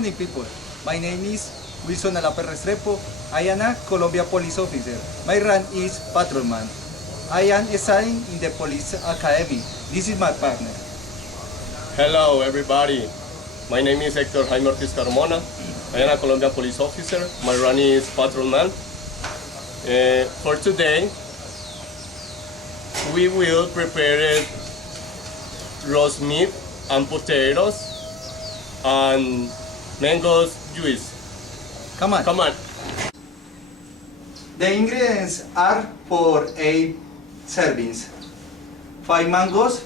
morning, people. My name is Wilson ALAPE Restrepo. I am a Colombia police officer. My rank is patrolman. I am studying in the police academy. This is my partner. Hello everybody, my name is Héctor Jaime ORTIZ Carmona. I am a Colombia police officer. My rank is patrolman. For today, we will prepare roast meat and potatoes and mango juice. Come on. Come on. The ingredients are for 8 servings. 5 mangoes,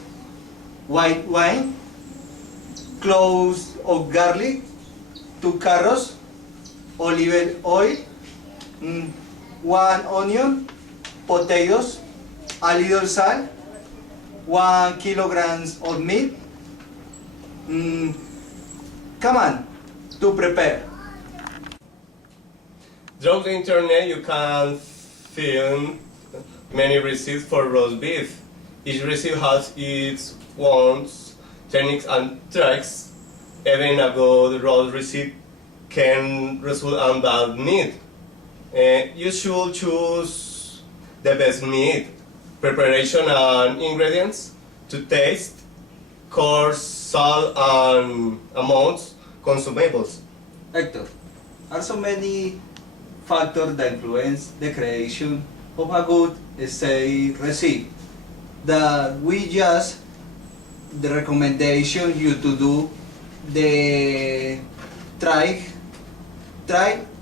white wine, cloves of garlic, 2 carrots, olive oil, 1 onion, potatoes, a little salt, 1 kilograms of meat. Come on, to prepare. Through the internet you can find many recipes for roast beef. Each recipe has its wants, techniques and tricks. Even a good roast recipe can result in bad meat. You should choose the best meat, preparation and ingredients to taste, coarse, salt and amounts consumables. Hector, are so many factors that influence the creation of a good steak recipe that we just the recommendation you to do the try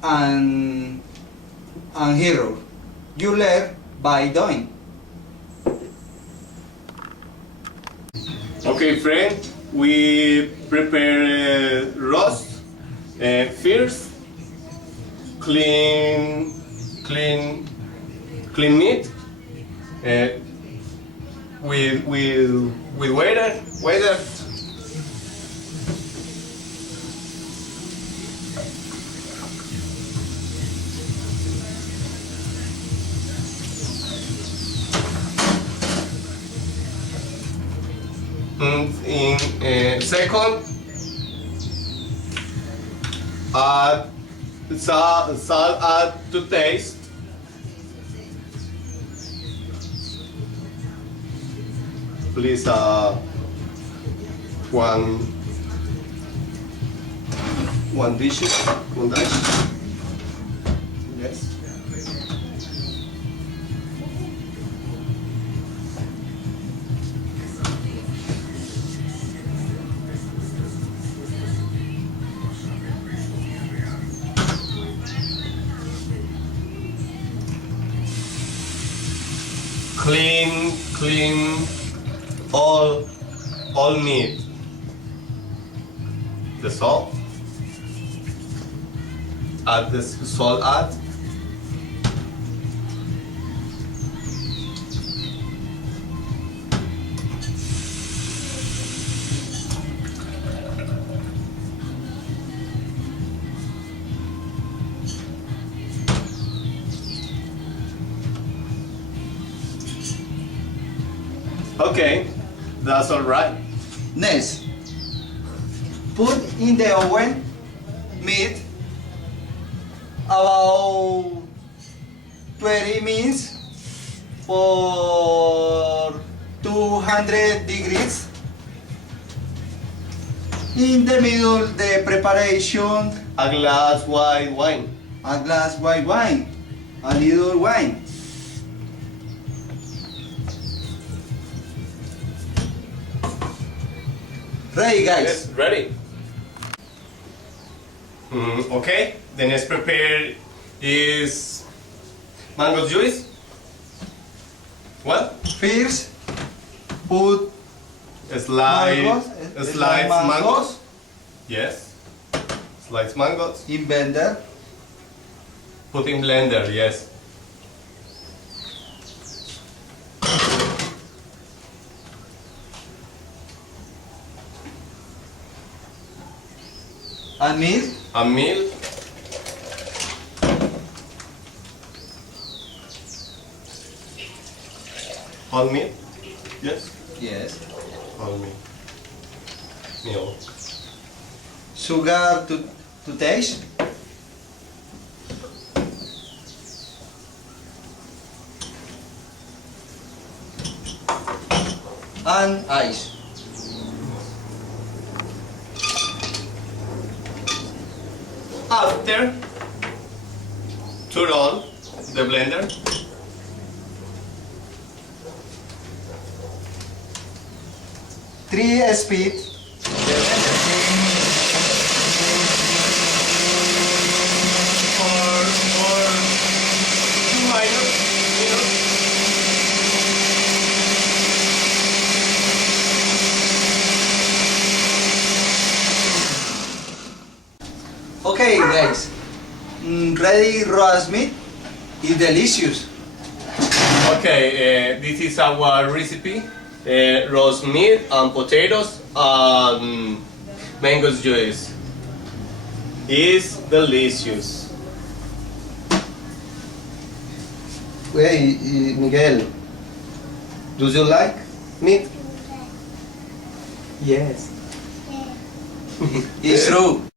and error. You learn by doing. Okay, friend, we prepare roast. First, clean meat with water. In second, add salt add to taste. Please one dish. Yes. Clean all meat. The salt. Add this salt. Okay, that's all right. Next, put in the oven meat about 20 minutes for 200 degrees. In the middle, the preparation, A glass white wine. a glass white wine, a little wine. Ready, guys? Yes, ready. Okay, the next prepare is mango juice. What? First, put mangoes, slice mangoes. Yes. Slice mangoes. in blender. Put in blender, yes. And milk. A milk. Whole milk. Yes. Yes. Whole milk. Milk. Sugar to to taste. And ice. After, turn on the blender. Three speed. For 2 minutes. Okay guys, ready roast meat is delicious. Okay, this is our recipe. Roast meat and potatoes and mango juice. It's delicious. Hey, Miguel, do you like meat? Yes. It's true.